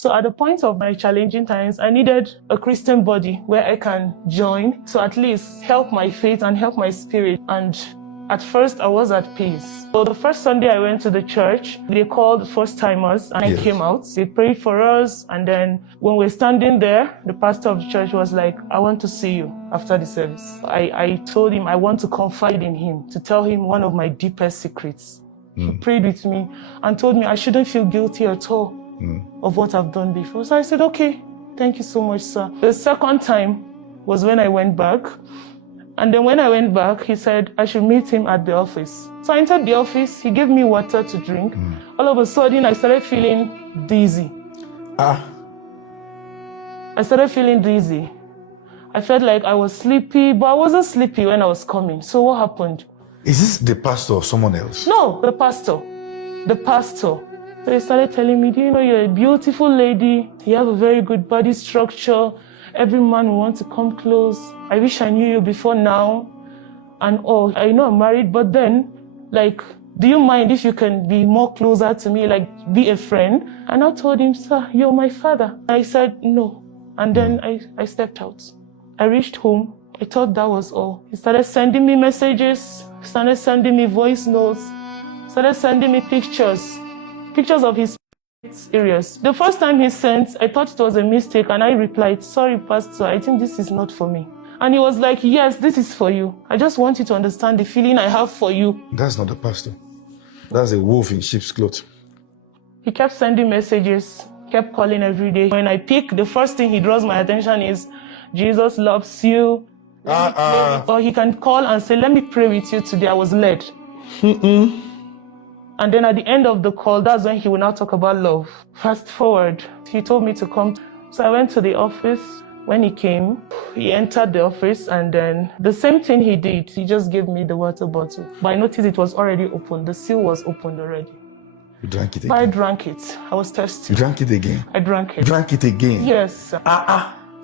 So at the point of my challenging times, I needed a Christian body where I can join to at least help my faith and help my spirit. And at first, I was at peace. So the first Sunday I went to the church, they called first-timers, and I came out. They prayed for us, and then when we're standing there, the pastor of the church was like, I want to see you after the service. I told him I want to confide in him, to tell him one of my deepest secrets. He prayed with me and told me I shouldn't feel guilty at all of what I've done before. So I said, okay, thank you so much, sir. The second time was when I went back. And then when I went back, he said I should meet him at the office. So I entered the office, he gave me water to drink. All of a sudden, I started feeling dizzy. I started feeling dizzy. I felt like I was sleepy, but I wasn't sleepy when I was coming. So what happened? Is this the pastor or someone else? No, the pastor. The pastor. So he started telling me, do you know you're a beautiful lady? You have a very good body structure. Every man will want to come close. I wish I knew you before now. And all. I know I'm married, but then, like, do you mind if you can be more closer to me, like, be a friend? And I told him, sir, you're my father. I said, no. And then I stepped out. I reached home. I thought that was all. He started sending me messages, started sending me voice notes, started sending me pictures of his areas. The first time he sent, I thought it was a mistake, and I replied, sorry, Pastor, I think this is not for me. And he was like, yes, this is for you. I just want you to understand the feeling I have for you. That's not the pastor. That's a wolf in sheep's clothes. He kept sending messages, kept calling every day. When I pick, the first thing he draws my attention is, Jesus loves you. Or he can call and say, let me pray with you today. I was led. And then at the end of the call, that's when he will now talk about love. Fast forward, he told me to come. So I went to the office. When he came, he entered the office, and then the same thing he did. He just gave me the water bottle. But I noticed it was already open. The seal was opened already. You drank it again? But I drank it. I was thirsty. You drank it again? I drank it. Drank it again? Yes.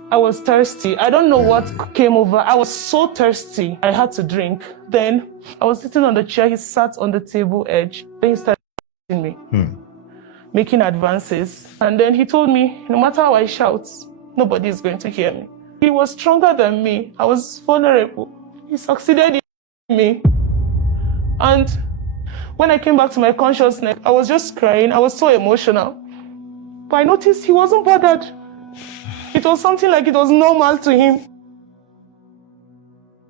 I was thirsty. I don't know what came over. I was so thirsty. I had to drink. Then I was sitting on the chair. He sat on the table edge. Then he started me, making advances. And then he told me, no matter how I shout, nobody is going to hear me. He was stronger than me. I was vulnerable. He succeeded in me. And when I came back to my consciousness, I was just crying. I was so emotional. But I noticed he wasn't bothered. It was something like it was normal to him.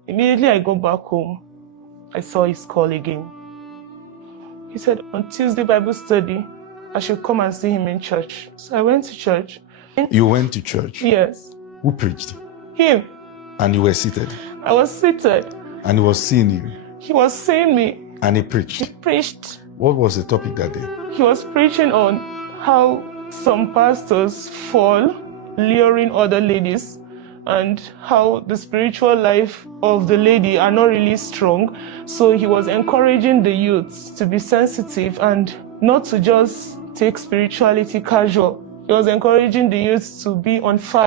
Immediately I go back home. I saw his call again. He said on Tuesday Bible study, I should come and see him in church. So I went to church. You went to church? Yes. Who preached? Him. And you were seated? I was seated. And he was seeing you? He was seeing me. And he preached? He preached. What was the topic that day? He was preaching on how some pastors fall, luring other ladies, and how the spiritual life of the lady are not really strong. So he was encouraging the youths to be sensitive and not to just take spirituality casual. He was encouraging the youths to be on fire.